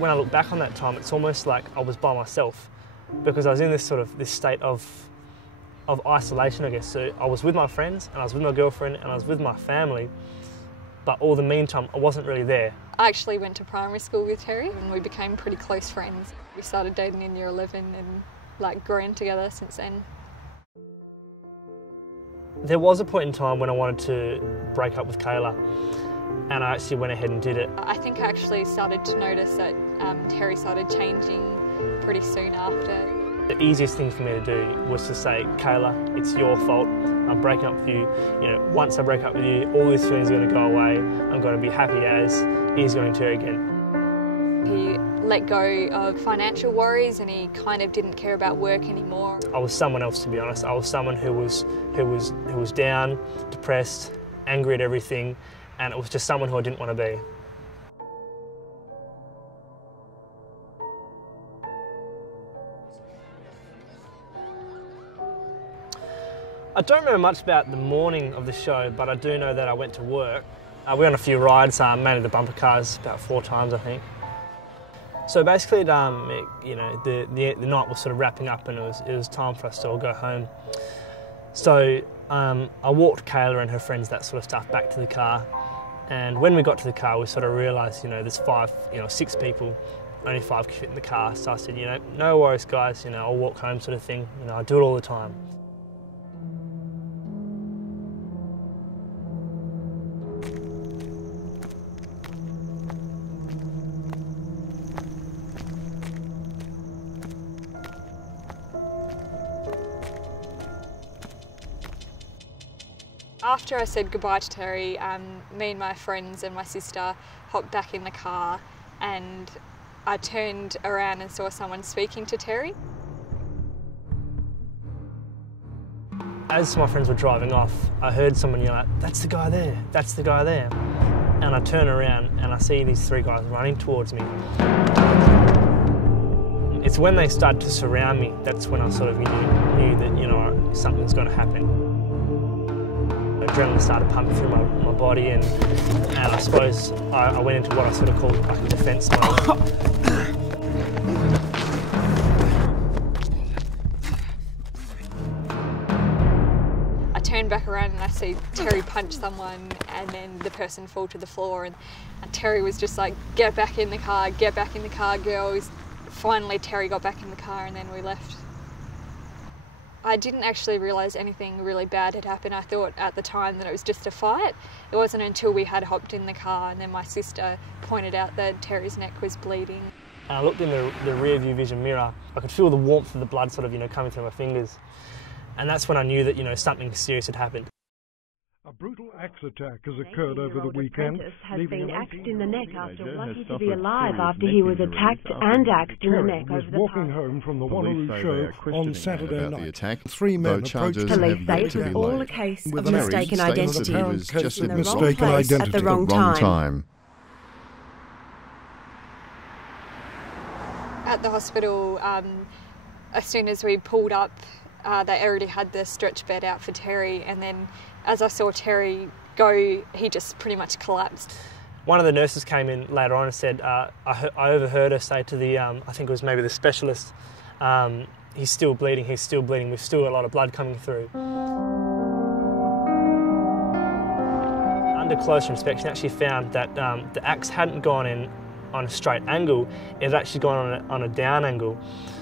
when I look back on that time, it's almost like I was by myself, because I was in this state of isolation, I guess. So I was with my friends, and I was with my girlfriend, and I was with my family, but all the meantime, I wasn't really there. I actually went to primary school with Terry, and we became pretty close friends. We started dating in year 11 and like grown together since then. There was a point in time when I wanted to break up with Kayla, and I actually went ahead and did it. I think I actually started to notice that Terry started changing pretty soon after. The easiest thing for me to do was to say, Kayla, it's your fault. I'm breaking up with you. You know, once I break up with you, all these feelings are going to go away. I'm going to be happy as he's going to again. He let go of financial worries, and he kind of didn't care about work anymore. I was someone else, to be honest. I was someone who was down, depressed, angry at everything, and it was just someone who I didn't want to be. I don't remember much about the morning of the show, but I do know that I went to work. We went on a few rides, mainly the bumper cars, about 4 times I think. So basically, you know, the night was sort of wrapping up, and it was time for us to all go home. So I walked Kayla and her friends, that sort of stuff, back to the car. And when we got to the car, we sort of realised, you know, there's 6 people, only 5 can fit in the car. So I said, you know, no worries, guys. You know, I'll walk home, sort of thing. You know, I do it all the time. After I said goodbye to Terry, me and my friends and my sister hopped back in the car, and I turned around and saw someone speaking to Terry. As my friends were driving off, I heard someone yell out, "That's the guy there, that's the guy there." And I turn around and I see these 3 guys running towards me. It's when they started to surround me, that's when I sort of knew that, you know, something's going to happen. Adrenaline started pumping through my body, and I suppose I went into what I sort of called like a defence mode. I turned back around and I see Terry punch someone, and then the person fall to the floor, and Terry was just like, "Get back in the car, girls." Finally Terry got back in the car, and then we left. I didn't actually realise anything really bad had happened. I thought at the time that it was just a fight. It wasn't until we had hopped in the car and then my sister pointed out that Terry's neck was bleeding. And I looked in the rear view vision mirror. I could feel the warmth of the blood sort of, you know, coming through my fingers. And that's when I knew that, you know, something serious had happened. A brutal axe attack has occurred over the weekend. Has been axed in the neck after lucky to be alive after he was attacked and axed in the neck over the walking past. home from the Wanneroo show on Saturday night. The attack. 3 men approached Police say it was all a case of mistaken identity. He was just in the mistaken wrong place identity. at the wrong time. At the hospital, as soon as we pulled up, they already had the stretch bed out for Terry, and then as I saw Terry go, he just pretty much collapsed. One of the nurses came in later on and said, I overheard her say to the, I think it was maybe the specialist, he's still bleeding, we've still got a lot of blood coming through. Under closer inspection, actually found that the axe hadn't gone in on a straight angle, it had actually gone on a down angle.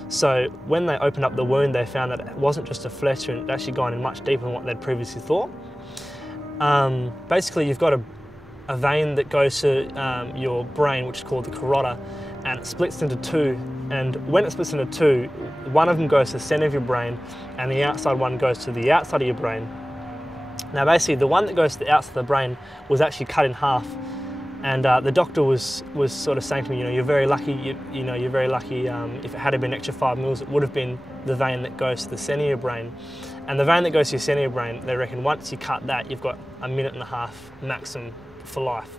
So when they opened up the wound, they found that it wasn't just a flesh wound, it had actually gone in much deeper than what they'd previously thought. Basically, you've got a vein that goes to your brain, which is called the carotid, and it splits into 2. And when it splits into 2, one of them goes to the centre of your brain, and the outside one goes to the outside of your brain. Now, basically, the one that goes to the outside of the brain was actually cut in half. And the doctor was sort of saying to me, you know, you're very lucky. You're very lucky. If it had been an extra 5 mils, it would have been the vein that goes to the centre of your brain. And the vein that goes to your centre of your brain, they reckon once you cut that, you've got 1.5 minutes maximum for life.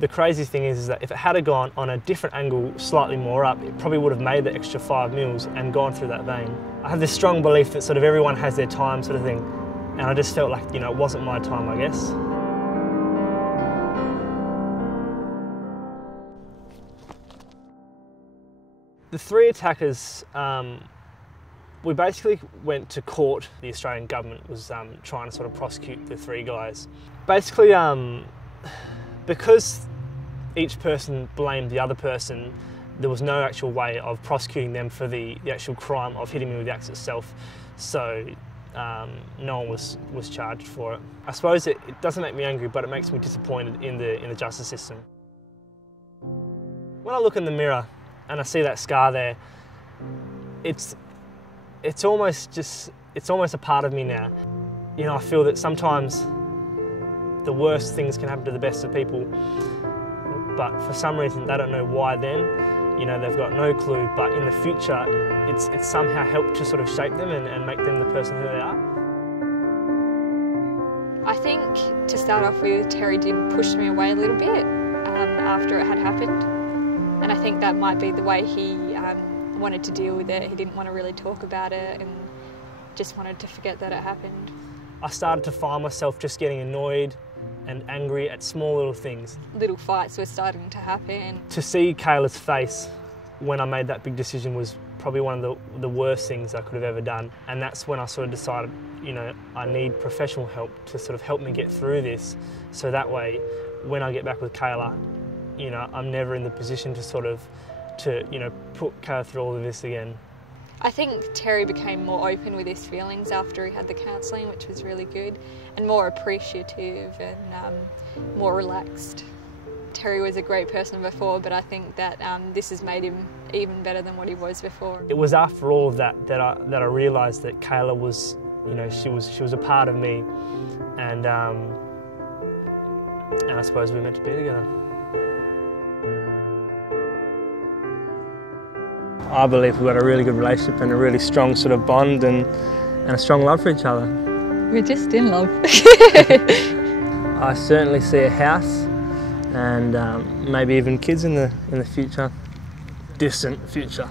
The crazy thing is that if it had gone on a different angle, slightly more up, it probably would have made the extra 5 mils and gone through that vein. I have this strong belief that sort of everyone has their time, sort of thing, and I just felt like, you know, it wasn't my time, I guess. The three attackers, we basically went to court. The Australian government was trying to sort of prosecute the three guys. Basically, because each person blamed the other person, there was no actual way of prosecuting them for the actual crime of hitting me with the axe itself. So no one was charged for it. I suppose it doesn't make me angry, but it makes me disappointed in the justice system. When I look in the mirror and I see that scar there, it's almost a part of me now. You know, I feel that sometimes the worst things can happen to the best of people, but for some reason they don't know why then. You know, they've got no clue, but in the future it's somehow helped to sort of shape them and make them the person who they are. I think to start off with, Terry did push me away a little bit after it had happened, and I think that might be the way he wanted to deal with it. He didn't want to really talk about it and just wanted to forget that it happened. I started to find myself just getting annoyed and angry at small little things. Little fights were starting to happen. To see Kayla's face when I made that big decision was probably one of the worst things I could have ever done. And that's when I sort of decided, you know, I need professional help to sort of help me get through this, so that way when I get back with Kayla, you know, I'm never in the position to you know, put Kayla through all of this again. I think Terry became more open with his feelings after he had the counselling, which was really good, and more appreciative and more relaxed. Terry was a great person before, but I think that this has made him even better than what he was before. It was after all of that that I realised that Kayla was, you know, she was a part of me, and I suppose we were meant to be together. I believe we've got a really good relationship and a really strong sort of bond and a strong love for each other. We're just in love. I certainly see a house and maybe even kids in the future, distant future.